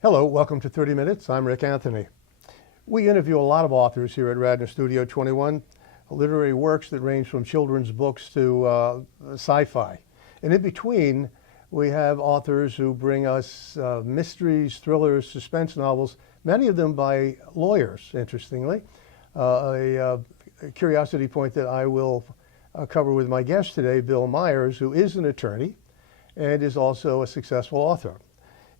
Hello, welcome to 30 Minutes. I'm Rick Anthony. We interview a lot of authors here at Radnor Studio 21, literary works that range from children's books to sci-fi. And in between, we have authors who bring us mysteries, thrillers, suspense novels, many of them by lawyers, interestingly. A curiosity point that I will cover with my guest today, Bill Myers, who is an attorney and is also a successful author.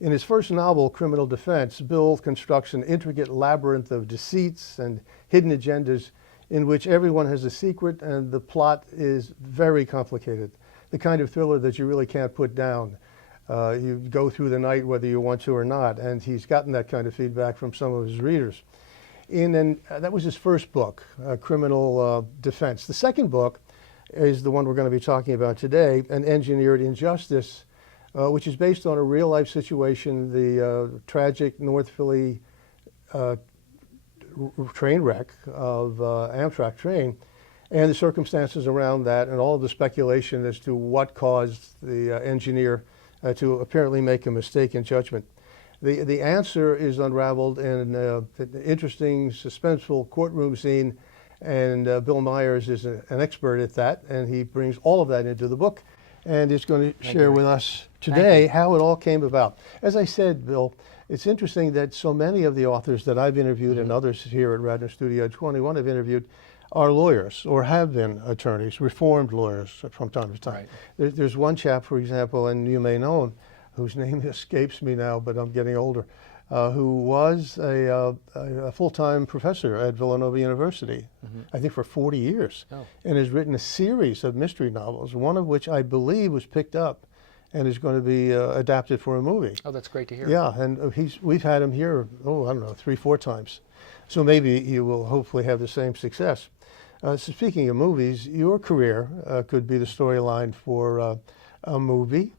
In his first novel, Criminal Defense, Bill constructs an intricate labyrinth of deceits and hidden agendas in which everyone has a secret and the plot is very complicated. The kind of thriller that you really can't put down. You go through the night whether you want to or not, and he's gotten that kind of feedback from some of his readers. That was his first book, Criminal Defense. The second book is the one we're going to be talking about today, An Engineered Injustice, which is based on a real-life situation, the tragic North Philly train wreck of Amtrak train, and the circumstances around that, and all of the speculation as to what caused the engineer to apparently make a mistake in judgment. The answer is unraveled in an interesting, suspenseful courtroom scene, and Bill Myers is an expert at that, and he brings all of that into the book, and is going to share with us today how it all came about. As I said, Bill, it's interesting that so many of the authors that I've interviewed and others here at Radnor Studio 21 have interviewed are lawyers or have been attorneys, reformed lawyers from time to time. Right. There's one chap, for example, and you may know him, whose name escapes me now, but I'm getting older, who was a full-time professor at Villanova University, I think for 40 years, and has written a series of mystery novels, one of which I believe was picked up and is going to be adapted for a movie. Oh, that's great to hear. Yeah, and we've had him here, I don't know, 3-4 times. So maybe you will hopefully have the same success. So speaking of movies, your career could be the storyline for a movie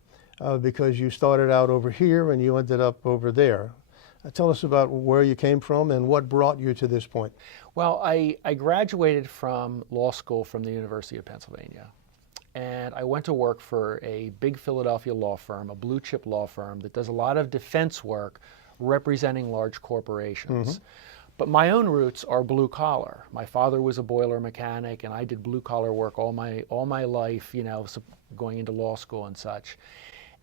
because you started out over here and you ended up over there. Tell us about where you came from and what brought you to this point. Well, I graduated from law school from the University of Pennsylvania, and I went to work for a big Philadelphia law firm, a blue chip law firm that does a lot of defense work representing large corporations. But my own roots are blue collar. My father was a boiler mechanic, and I did blue collar work all my life, you know, going into law school and such.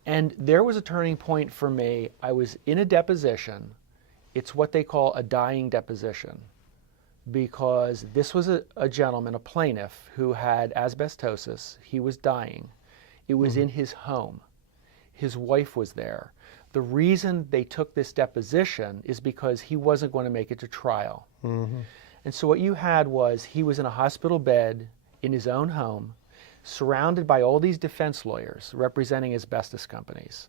And there was a turning point for me. I was in a deposition. It's what they call a dying deposition, because this was a gentleman, a plaintiff, who had asbestosis. He was dying. It was in his home. His wife was there. The reason they took this deposition is because he wasn't going to make it to trial. And so what you had was he was in a hospital bed in his own home, surrounded by all these defense lawyers representing asbestos companies,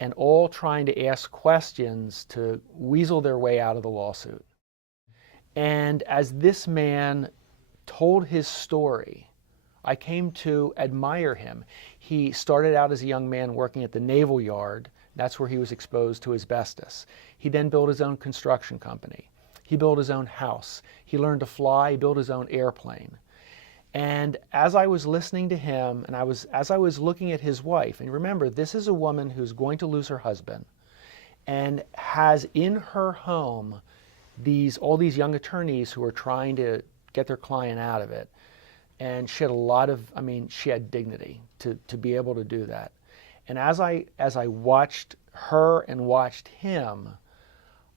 and all trying to ask questions to weasel their way out of the lawsuit. And as this man told his story, I came to admire him. He started out as a young man working at the Naval Yard. That's where he was exposed to asbestos. He then built his own construction company. He built his own house. He learned to fly. He built his own airplane. And as I was listening to him, and as I was looking at his wife, and remember, this is a woman who's going to lose her husband and has in her home all these young attorneys who are trying to get their client out of it. And she had a lot of, she had dignity to be able to do that. And as I watched her and watched him,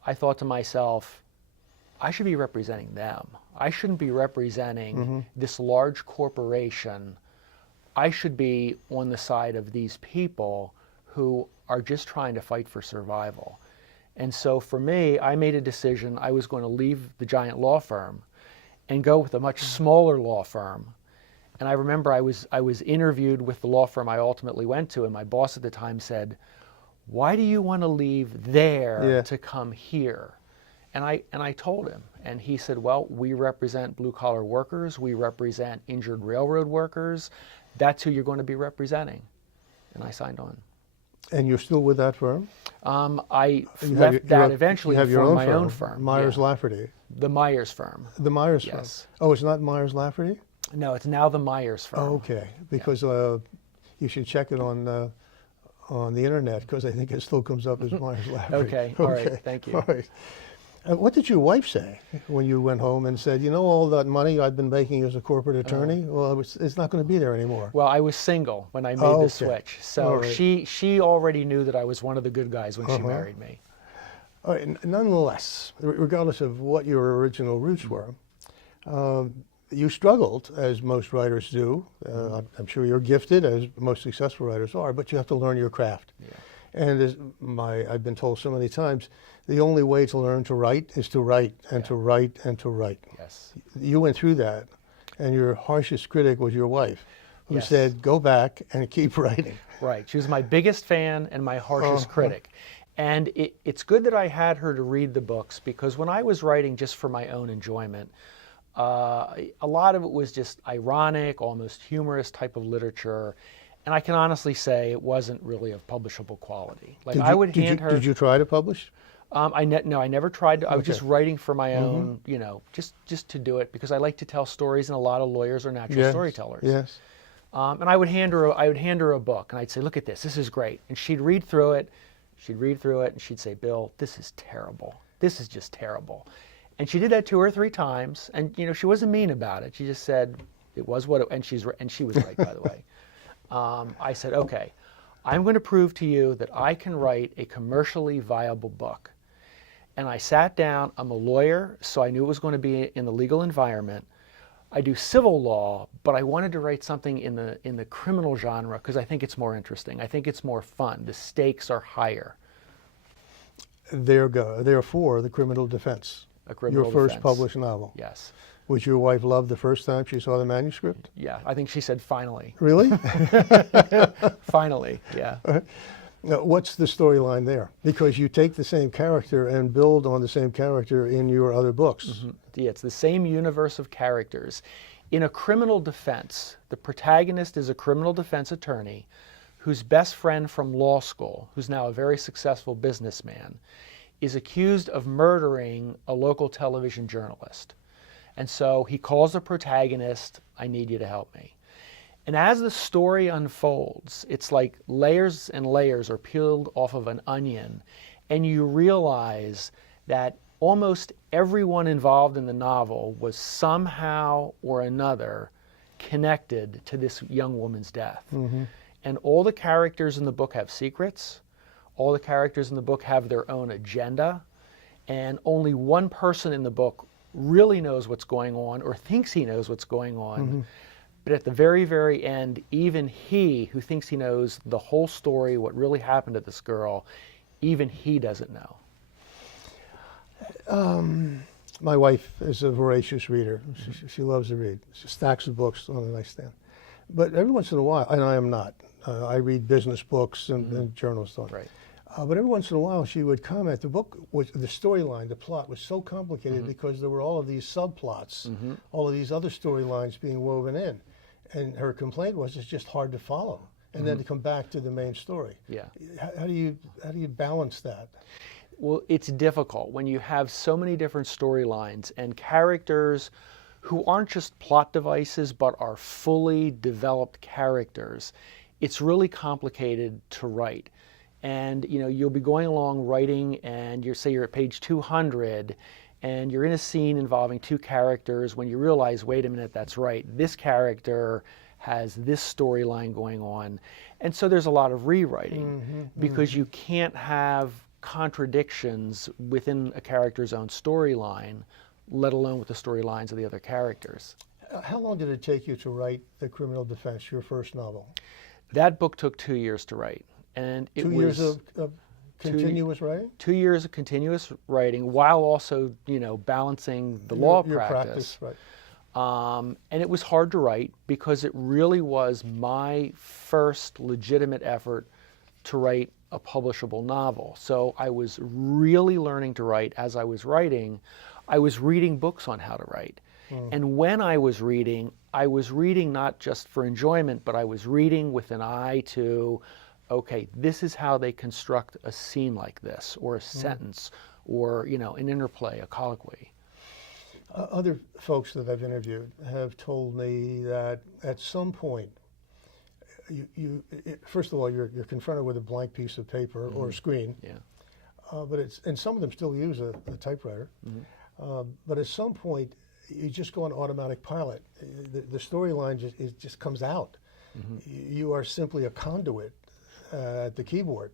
I thought to myself, I should be representing them. I shouldn't be representing this large corporation. I should be on the side of these people who are just trying to fight for survival. And so for me, I made a decision. I was going to leave the giant law firm and go with a much smaller law firm. And I remember I was interviewed with the law firm I ultimately went to, and my boss at the time said, "Why do you want to leave there to come here?" And I told him, and he said, well, we represent blue-collar workers, we represent injured railroad workers, that's who you're going to be representing. And I signed on. And you're still with that firm? I left that eventually and formed my own firm. Myers Lafferty. The Myers firm. The Myers firm. Yes. Oh, it's not Myers Lafferty? No, it's now the Myers firm. Oh, okay, because you should check it on the internet, because I think it still comes up as Myers Lafferty. Okay, all right, thank you. All right. What did your wife say when you went home and said, you know, all that money I've been making as a corporate attorney, well, it's not going to be there anymore? Well, I was single when I made the switch, so right. she already knew that I was one of the good guys when she married me. All right. Nonetheless, regardless of what your original roots were, you struggled, as most writers do. I'm sure you're gifted, as most successful writers are, but you have to learn your craft. Yeah. And as I've been told so many times, the only way to learn to write is to write and to write and to write. Yes. You went through that, and your harshest critic was your wife, who Yes. said, go back and keep writing. Right. She was my biggest fan and my harshest critic. And it's good that I had her to read the books, because when I was writing just for my own enjoyment, a lot of it was just ironic, almost humorous type of literature. And I can honestly say it wasn't really of publishable quality. Like I would hand her. Did you try to publish? No, I never tried to. I was just writing for my own, you know, just to do it, because I like to tell stories, and a lot of lawyers are natural storytellers. Yes. And I would hand her a book, and I'd say, look at this. This is great. And she'd read through it. And she'd say, Bill, this is terrible. This is just terrible. And she did that 2 or 3 times. And you know, she wasn't mean about it. She just said it was what it. And she was right, by the way. I said, okay, I'm going to prove to you that I can write a commercially viable book. And I sat down. I'm a lawyer, so I knew it was going to be in the legal environment. I do civil law, but I wanted to write something in the criminal genre, because I think it's more interesting. I think it's more fun. The stakes are higher. Therefore, the criminal defense. Your first published novel. Yes. Which your wife loved the first time she saw the manuscript? Yeah, I think she said finally. Really? Finally, yeah. Now, what's the storyline there? Because you take the same character and build on the same character in your other books. Yeah, it's the same universe of characters. In a criminal defense, the protagonist is a criminal defense attorney whose best friend from law school, who's now a very successful businessman, is accused of murdering a local television journalist. And so he calls the protagonist, I need you to help me. And as the story unfolds, it's like layers and layers are peeled off of an onion, and you realize that almost everyone involved in the novel was somehow or another connected to this young woman's death. And all the characters in the book have secrets. All the characters in the book have their own agenda. And only one person in the book really knows what's going on, or thinks he knows what's going on. But at the very, very end, even he, who thinks he knows the whole story, what really happened to this girl, even he doesn't know. My wife is a voracious reader. She loves to read. She stacks of books on the nightstand. But every once in a while, and I am not, I read business books and journals don't. Right. But every once in a while, she would comment. The book, the storyline, the plot was so complicated because there were all of these subplots, all of these other storylines being woven in. And her complaint was it's just hard to follow, and then to come back to the main story. Yeah. How do you balance that? Well, it's difficult when you have so many different storylines and characters who aren't just plot devices but are fully developed characters. It's really complicated to write. And you know, you'll be going along writing, and you're at page 200, and you're in a scene involving 2 characters when you realize, wait a minute, that's right, this character has this storyline going on. And so there's a lot of rewriting because you can't have contradictions within a character's own storyline, let alone with the storylines of the other characters. How long did it take you to write The Criminal Defense, your first novel? That book took 2 years to write. And it 2 years of continuous writing? 2 years of continuous writing, while also, you know, balancing the law practice. Right. And it was hard to write because it really was my first legitimate effort to write a publishable novel. So I was really learning to write. As I was writing, I was reading books on how to write. And when I was reading not just for enjoyment, but I was reading with an eye to, okay, this is how they construct a scene like this, or a sentence, or, you know, an interplay, a colloquy. Other folks that I've interviewed have told me that at some point, first of all, you're confronted with a blank piece of paper or a screen. Yeah. And some of them still use a typewriter. But at some point, you just go on automatic pilot. The storyline just comes out. You are simply a conduit at the keyboard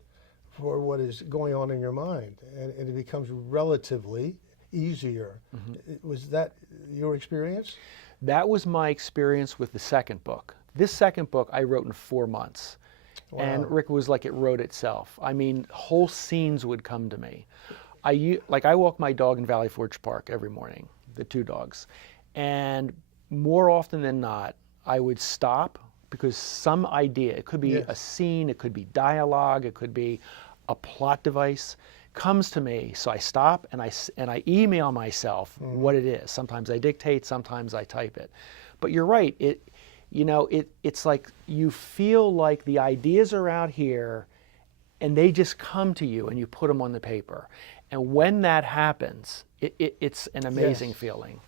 for what is going on in your mind, and it becomes relatively easier. Was that your experience? That was my experience with the second book. This second book I wrote in 4 months. Wow. And Rick, was like it wrote itself. I mean, whole scenes would come to me. I walk my dog in Valley Forge Park every morning, the 2 dogs. And more often than not, I would stop because some idea, it could be a scene, it could be dialogue, it could be a plot device, comes to me. So I stop and I email myself what it is. Sometimes I dictate, sometimes I type it. But you're right, it's like you feel like the ideas are out here and they just come to you and you put them on the paper. And when that happens, it's an amazing feeling.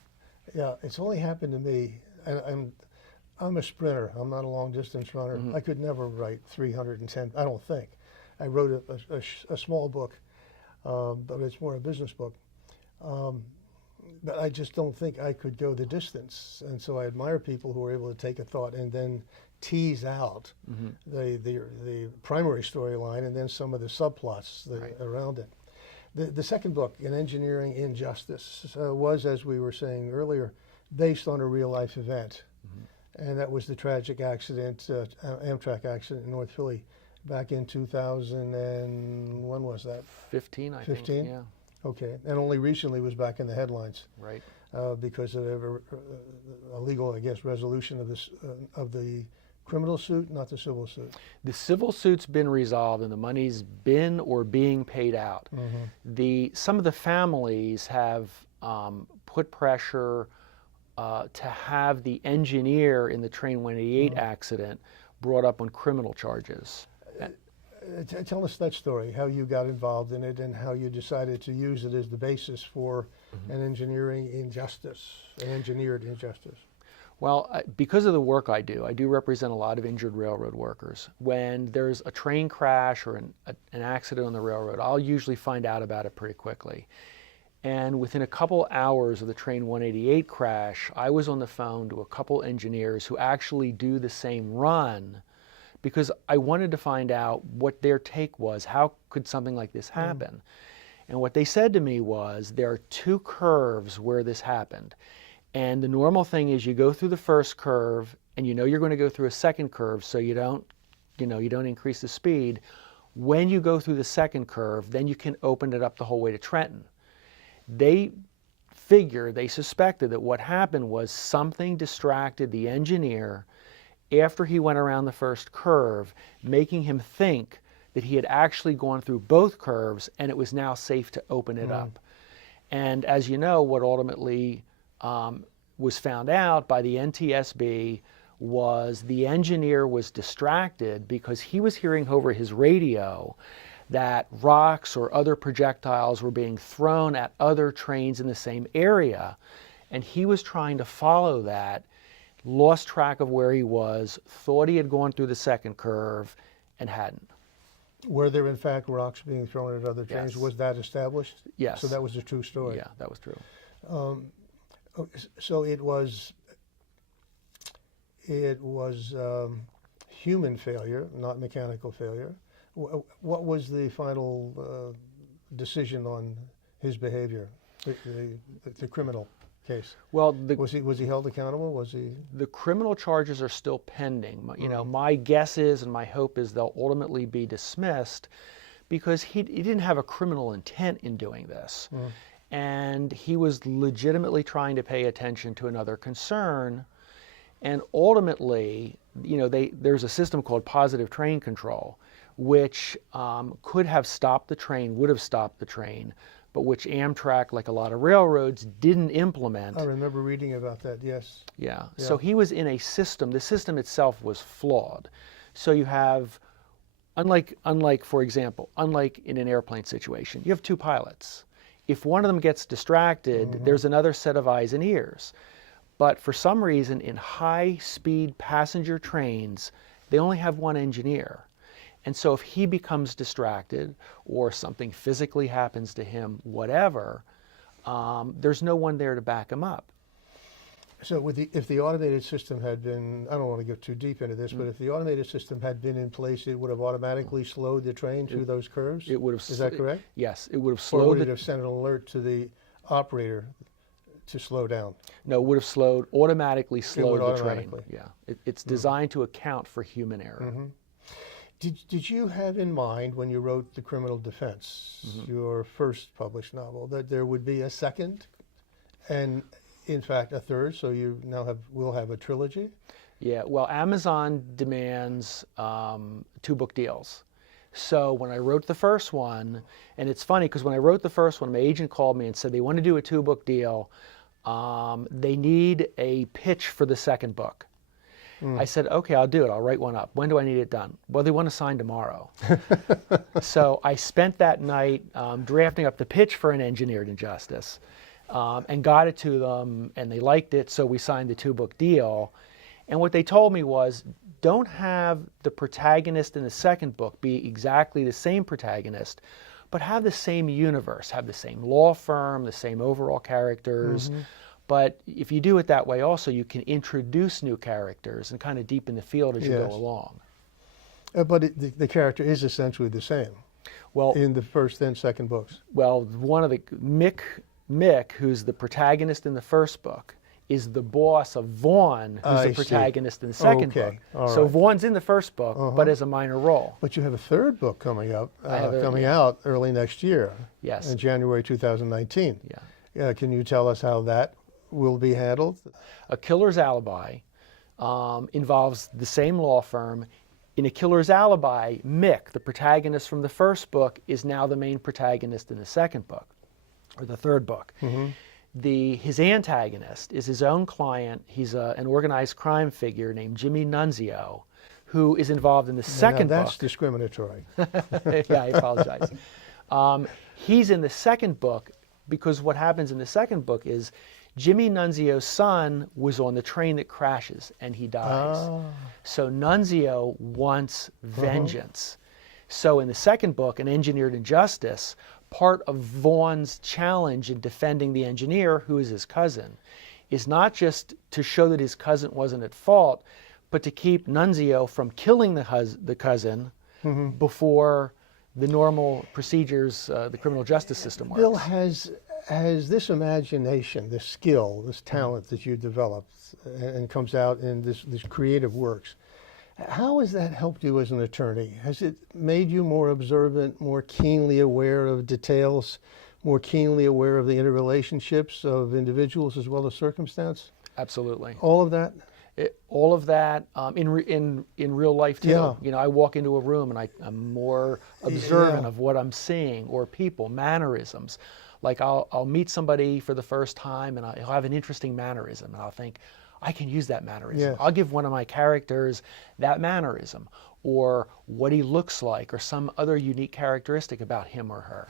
Yeah, it's only happened to me. I'm a sprinter. I'm not a long distance runner. I could never write 310, I don't think. I wrote a small book, but it's more a business book. But I just don't think I could go the distance. And so I admire people who are able to take a thought and then tease out the primary storyline and then some of the subplots around it. The second book, In Engineering Injustice, was, as we were saying earlier, based on a real-life event. And that was the tragic accident, Amtrak accident in North Philly back in 2000 and when was that? 15, I 15? think, yeah. Okay, and only recently was back in the headlines. Right. Because of a legal, I guess, resolution of this of the criminal suit, not the civil suit. The civil suit's been resolved and the money's been or being paid out. Some of the families have put pressure to have the engineer in the Train 188 accident brought up on criminal charges. Tell us that story, how you got involved in it and how you decided to use it as the basis for an engineering injustice, an engineered injustice. Well, because of the work I do represent a lot of injured railroad workers. When there's a train crash or an accident on the railroad, I'll usually find out about it pretty quickly. And within a couple hours of the Train 188 crash, I was on the phone to a couple engineers who actually do the same run because I wanted to find out what their take was. How could something like this happen? And what they said to me was, there are 2 curves where this happened. And the normal thing is you go through the first curve and you know you're going to go through a second curve so you don't increase the speed. When you go through the second curve, then you can open it up the whole way to Trenton. They suspected that what happened was something distracted the engineer after he went around the first curve, making him think that he had actually gone through both curves and it was now safe to open it up. And as you know, what ultimately was found out by the NTSB was the engineer was distracted because he was hearing over his radio that rocks or other projectiles were being thrown at other trains in the same area. And he was trying to follow that, lost track of where he was, thought he had gone through the second curve, and hadn't. Were there, in fact, rocks being thrown at other trains? Yes. Was that established? Yes. So that was a true story? Yeah, that was true. So it was human failure, not mechanical failure. What was the final decision on his behavior, the criminal case? Well, was he held accountable? Was he? The criminal charges are still pending. You know, my guess is and my hope is they'll ultimately be dismissed because he didn't have a criminal intent in doing this. And he was legitimately trying to pay attention to another concern. And ultimately, you know, there's a system called positive train control which could have stopped the train, would have stopped the train, but which Amtrak, like a lot of railroads, didn't implement. I remember reading about that, yes. Yeah. Yeah. So he was in a system. The system itself was flawed. So you have, unlike, for example, unlike in an airplane situation, you have two pilots. If one of them gets distracted, there's another set of eyes and ears. But for some reason, in high-speed passenger trains, they only have one engineer. And so if he becomes distracted or something physically happens to him, whatever, there's no one there to back him up. So if the automated system had been, I don't want to get too deep into this, but if the automated system had been in place, it would have automatically slowed the train through those curves? It would have. Is that correct? Yes, it would have Or slowed. would it have sent an alert to the operator to slow down? No, it would have automatically slowed the train. automatically. Yeah, it's designed to account for human error. Did you have in mind when you wrote The Criminal Defense, your first published novel, that there would be a second and in fact a third, so you now will have a trilogy? Yeah, well, Amazon demands 2-book deals. So when I wrote the first one, and it's funny because when I wrote the first one, my agent called me and said they want to do a 2-book deal. They need a pitch for the second book. I said, okay, I'll do it. I'll write one up. When do I need it done? Well, they want to sign tomorrow. So I spent that night drafting up the pitch for An Engineered Injustice and got it to them, and they liked it, so we signed the 2-book deal. And what they told me was, don't have the protagonist in the second book be exactly the same protagonist, but have the same universe, have the same law firm, the same overall characters. But if you do it that way also, you can introduce new characters and kind of deepen the field as you go along. But the character is essentially the same in the first and second books. Well, one of the Mick, who's the protagonist in the first book, is the boss of Vaughn, who's the protagonist in the second book. So Vaughn's in the first book, but as a minor role. But you have a third book coming up, out early next year. Yes. In January 2019. Yeah. Can you tell us how that will be handled? A Killer's Alibi involves the same law firm. In A Killer's Alibi, Mick, the protagonist from the first book, is now the main protagonist in the second book, or the third book. His antagonist is his own client. He's an organized crime figure named Jimmy Nunzio, who is involved in the second book. That's discriminatory. Yeah, I apologize. He's in the second book because what happens in the second book is Jimmy Nunzio's son was on the train that crashes and he dies. So Nunzio wants vengeance. So in the second book, An Engineered Injustice, part of Vaughn's challenge in defending the engineer, who is his cousin, is not just to show that his cousin wasn't at fault, but to keep Nunzio from killing the cousin before the normal procedures, the criminal justice system works. Bill, has this imagination, this skill, this talent that you developed and comes out in this creative works, how has that helped you as an attorney? Has it made you more observant, more keenly aware of details, more keenly aware of the interrelationships of individuals as well as circumstance? Absolutely. All of that? All of that in real life too. Yeah. You know, I walk into a room and I'm more observant of what I'm seeing, or people, mannerisms. Like I'll meet somebody for the first time and he'll have an interesting mannerism and I'll think, I can use that mannerism. Yes. I'll give one of my characters that mannerism, or what he looks like, or some other unique characteristic about him or her.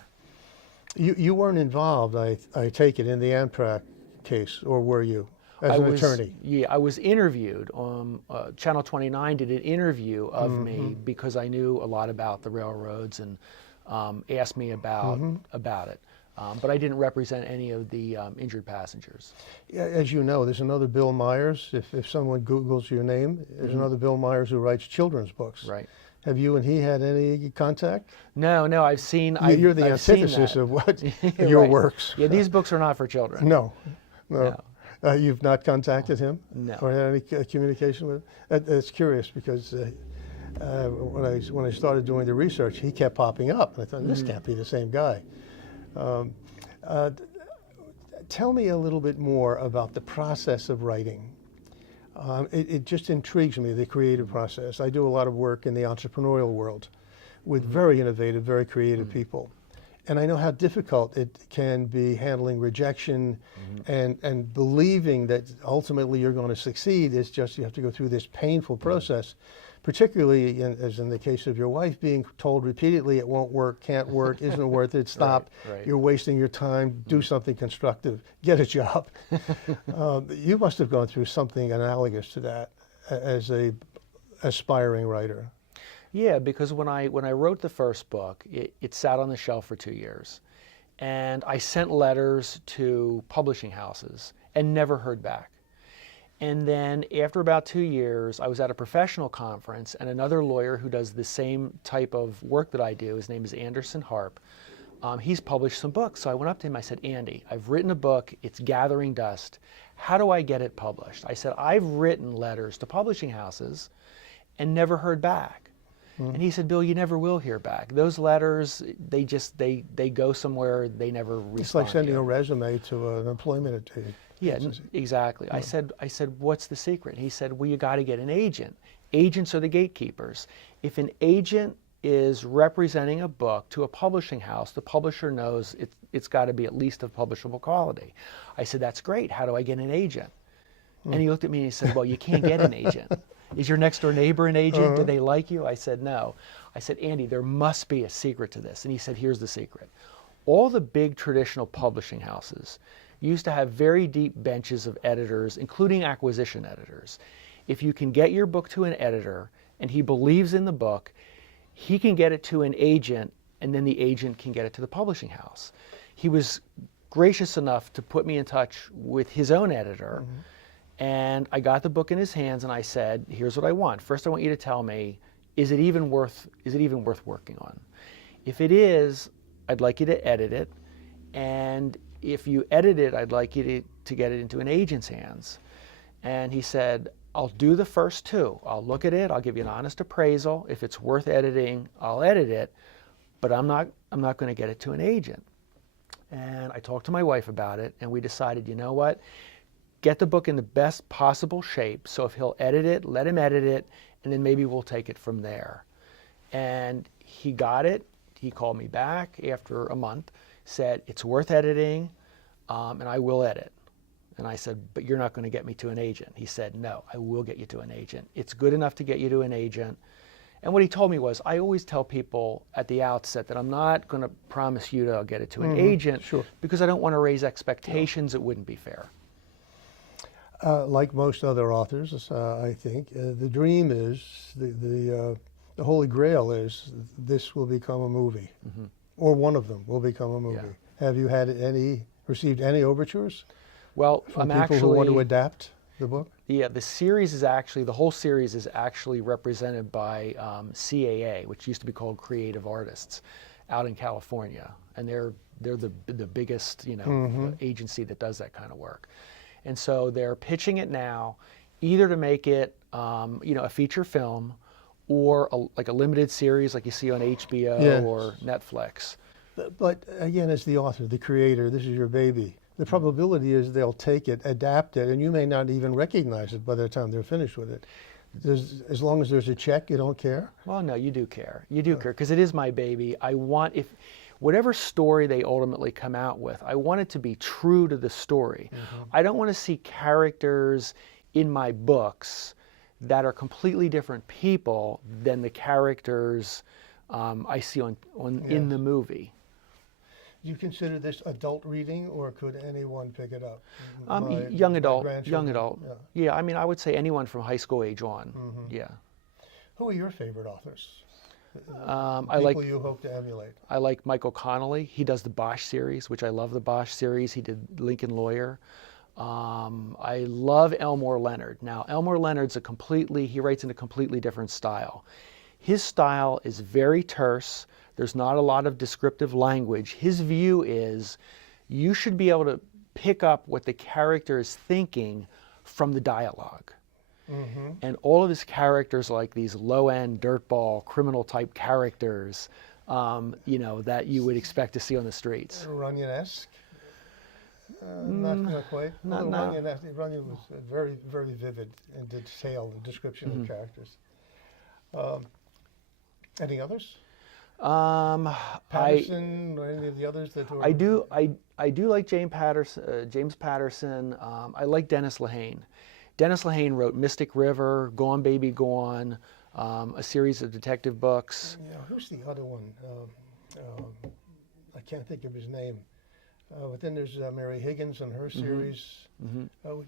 You weren't involved, I take it, in the Amtrak case, or were you, as an attorney? Yeah, I was interviewed. Channel 29 did an interview of me because I knew a lot about the railroads and asked me about it. But I didn't represent any of the injured passengers. Yeah, as you know, there's another Bill Myers. If someone Googles your name, there's another Bill Myers who writes children's books. Right. Have you and he had any contact? No, I've seen. You're the I've antithesis seen of what your Right. works. Yeah, these books are not for children. No. No. You've not contacted him? No. Or had any communication with him? It's curious because when I started doing the research, he kept popping up. And I thought, this can't be the same guy. Tell me a little bit more about the process of writing. It just intrigues me, the creative process. I do a lot of work in the entrepreneurial world with very innovative, very creative people. And I know how difficult it can be handling rejection and believing that ultimately you're going to succeed. It's just you have to go through this painful process, particularly as in the case of your wife, being told repeatedly it won't work, can't work, isn't worth it, stop, Right. you're wasting your time, do something constructive, get a job. You must have gone through something analogous to that as a aspiring writer. Yeah, because when I wrote the first book, it sat on the shelf for 2 years. And I sent letters to publishing houses and never heard back. And then after about 2 years, I was at a professional conference, and another lawyer who does the same type of work that I do, his name is Anderson Harp, he's published some books. So I went up to him, I said, Andy, I've written a book, it's gathering dust. How do I get it published? I said, I've written letters to publishing houses and never heard back. And he said, Bill, you never will hear back. Those letters, they go somewhere, they never respond. It's like sending to a you. resume to an employment Yeah, agency. exactly. I said, what's the secret? He said, well, you got to get an agent. Agents are the gatekeepers. If an agent is representing a book to a publishing house, the publisher knows it's got to be at least of publishable quality. I said, that's great. How do I get an agent? And he looked at me and he said, well, you can't get an agent. Is your next door neighbor an agent? Do they like you? I said, no. I said, Andy, there must be a secret to this. And he said, here's the secret. All the big traditional publishing houses used to have very deep benches of editors, including acquisition editors. If you can get your book to an editor and he believes in the book, he can get it to an agent, and then the agent can get it to the publishing house. He was gracious enough to put me in touch with his own editor. And I got the book in his hands and I said, here's what I want. First, I want you to tell me, is it even worth working on? If it is, I'd like you to edit it. And if you edit it, I'd like you to get it into an agent's hands. And he said, I'll do the first two. I'll look at it, I'll give you an honest appraisal. If it's worth editing, I'll edit it, but I'm not going to get it to an agent. And I talked to my wife about it, and we decided, you know what? Get the book in the best possible shape, so if he'll edit it, let him edit it, and then maybe we'll take it from there. And he got it. He called me back after a month, said, it's worth editing, and I will edit. And I said, but you're not going to get me to an agent. He said, no, I will get you to an agent. It's good enough to get you to an agent. And what he told me was, I always tell people at the outset that I'm not going to promise you to get it to an agent, because I don't want to raise expectations. It wouldn't be fair. Like most other authors, I think, the dream is, the holy grail is, this will become a movie, or one of them will become a movie. Yeah. Have you received any overtures? Well, from people who want to adapt the book? Yeah, the whole series is actually represented by CAA, which used to be called Creative Artists, out in California, and they're the biggest agency that does that kind of work. And so they're pitching it now, either to make it a feature film, or like a limited series like you see on HBO or Netflix. But again, as the author, the creator, this is your baby. The probability is they'll take it, adapt it, and you may not even recognize it by the time they're finished with it. As long as there's a check, you don't care? Well, no, you do care. You do care, because it is my baby. I want, whatever story they ultimately come out with, I want it to be true to the story. I don't want to see characters in my books that are completely different people than the characters I see in the movie. Do you consider this adult reading, or could anyone pick it up? Young adult. Yeah. Yeah, I mean, I would say anyone from high school age on. Yeah. Who are your favorite authors? People you hope to emulate. I like Michael Connolly. He does the Bosch series, which I love the Bosch series. He did Lincoln Lawyer. I love Elmore Leonard. Now, Elmore Leonard's he writes in a completely different style. His style is very terse. There's not a lot of descriptive language. His view is you should be able to pick up what the character is thinking from the dialogue. And all of his characters, like these low-end dirtball criminal type characters, that you would expect to see on the streets. Runyon-esque? Not quite. Runyon was very, very vivid and detailed description of characters. Any others? Patterson or any of the others that were... I do like James Patterson. I like Dennis Lehane. Dennis Lehane wrote Mystic River, Gone Baby Gone, a series of detective books. Yeah, who's the other one? I can't think of his name. But then there's Mary Higgins and her series, which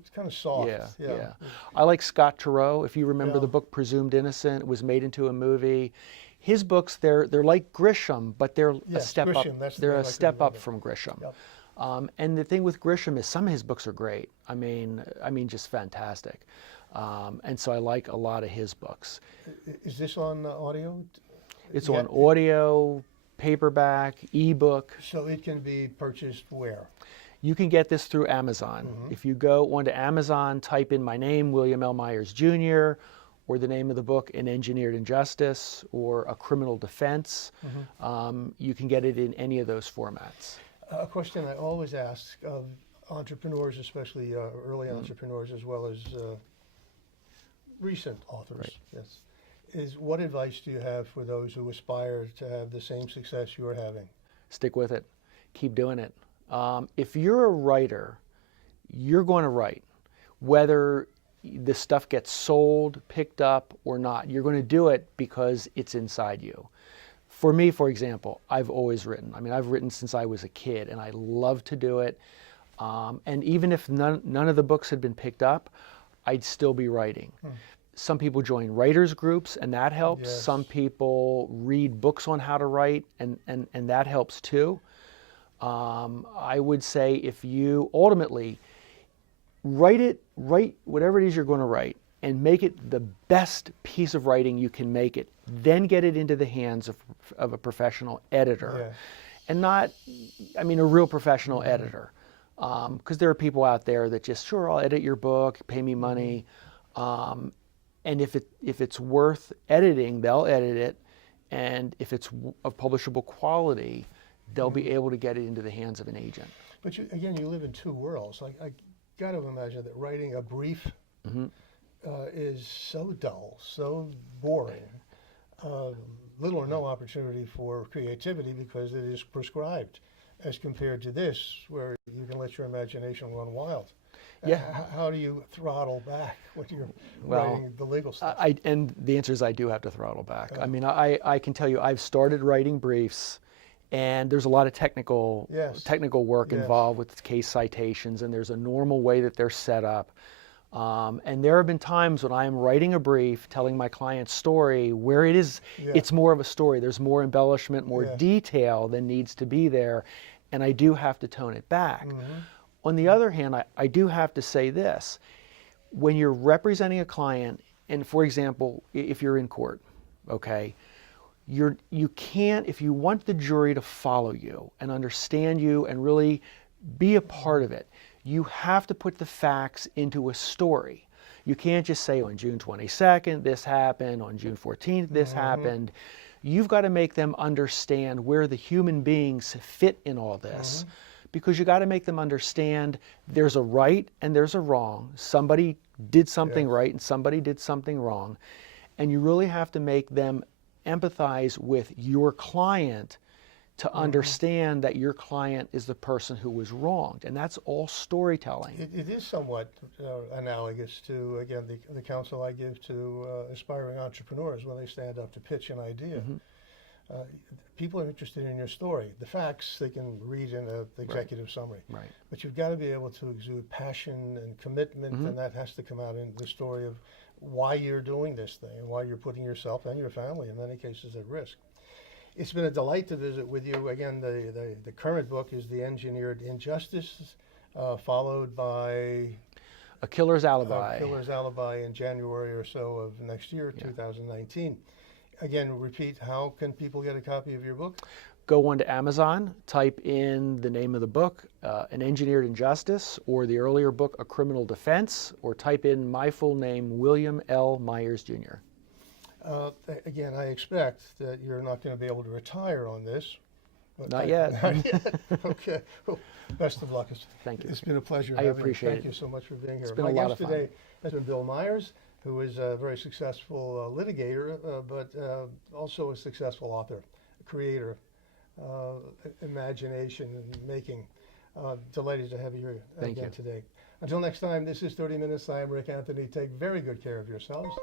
is kind of soft. Yeah. I like Scott Turow. If you remember Yeah. the book Presumed Innocent, it was made into a movie. His books, they're like Grisham, but they're a Yes, step Grisham, up. that's the They're name a I step couldn't up remember. from Grisham. Yep. And the thing with Grisham is some of his books are great. I mean, just fantastic. And so I like a lot of his books. Is this on audio? It's Yeah, on audio, paperback, ebook. So it can be purchased where? You can get this through Amazon. If you go onto Amazon, type in my name, William L. Myers Jr., or the name of the book, An Engineered Injustice, or A Criminal Defense. You can get it in any of those formats. A question I always ask of entrepreneurs, especially early entrepreneurs, as well as recent authors, yes, is what advice do you have for those who aspire to have the same success you're having? Stick with it. Keep doing it. If you're a writer, you're going to write. Whether the stuff gets sold, picked up, or not, you're going to do it because it's inside you. For me, for example, I've always written. I mean, I've written since I was a kid, and I love to do it. And even if none of the books had been picked up, I'd still be writing. Some people join writers groups, and that helps. Yes. Some people read books on how to write, and that helps too. I would say if you ultimately write whatever it is you're going to write, and make it the best piece of writing you can make it. Then get it into the hands of a professional editor. Yeah. And not, I mean, a real professional editor. Because there are people out there that just, sure, I'll edit your book, pay me money. And if it's worth editing, they'll edit it. And if it's of publishable quality, they'll be able to get it into the hands of an agent. But you live in two worlds. I got to imagine that writing a brief is so dull, so boring. Little or no opportunity for creativity because it is prescribed, as compared to this, where you can let your imagination run wild. Yeah. How do you throttle back when you're Well, writing the legal stuff? And the answer is I do have to throttle back. I mean, I can tell you I've started writing briefs, and there's a lot of technical work involved with case citations, and there's a normal way that they're set up. And there have been times when I'm writing a brief, telling my client's story, where it's more of a story. There's more embellishment, more detail than needs to be there, and I do have to tone it back. On the other hand, I do have to say this. When you're representing a client, and for example, if you're in court, okay, you can't, if you want the jury to follow you and understand you and really be a part of it, you have to put the facts into a story. You can't just say on June 22nd this happened, on June 14th this happened. You've got to make them understand where the human beings fit in all this, because you got to make them understand there's a right and there's a wrong. Somebody did something right and somebody did something wrong. And you really have to make them empathize with your client to understand that your client is the person who was wronged. And that's all storytelling. It is somewhat analogous to, again, the counsel I give to aspiring entrepreneurs when they stand up to pitch an idea. People are interested in your story. The facts they can read in the executive summary. Right. But you've got to be able to exude passion and commitment, and that has to come out in the story of why you're doing this thing and why you're putting yourself and your family, in many cases, at risk. It's been a delight to visit with you. Again, the current book is The Engineered Injustice, followed by A Killer's Alibi. Killers Alibi in January or so of next year, 2019. Again, repeat, how can people get a copy of your book? Go onto Amazon, type in the name of the book, An Engineered Injustice, or the earlier book, A Criminal Defense, or type in my full name, William L. Myers Jr. Again, I expect that you're not going to be able to retire on this. Not yet. Not yet. Okay. Well, best of luck. Thank you. It's been a pleasure. I appreciate it. Thank you so much for being here. It's been My a lot guest of fun. today has been Bill Myers. who is a very successful litigator, but also a successful author, creator, imagination and making. Delighted to have you here Thank again you. today. Until next time, this is 30 Minutes. I am Rick Anthony. Take very good care of yourselves.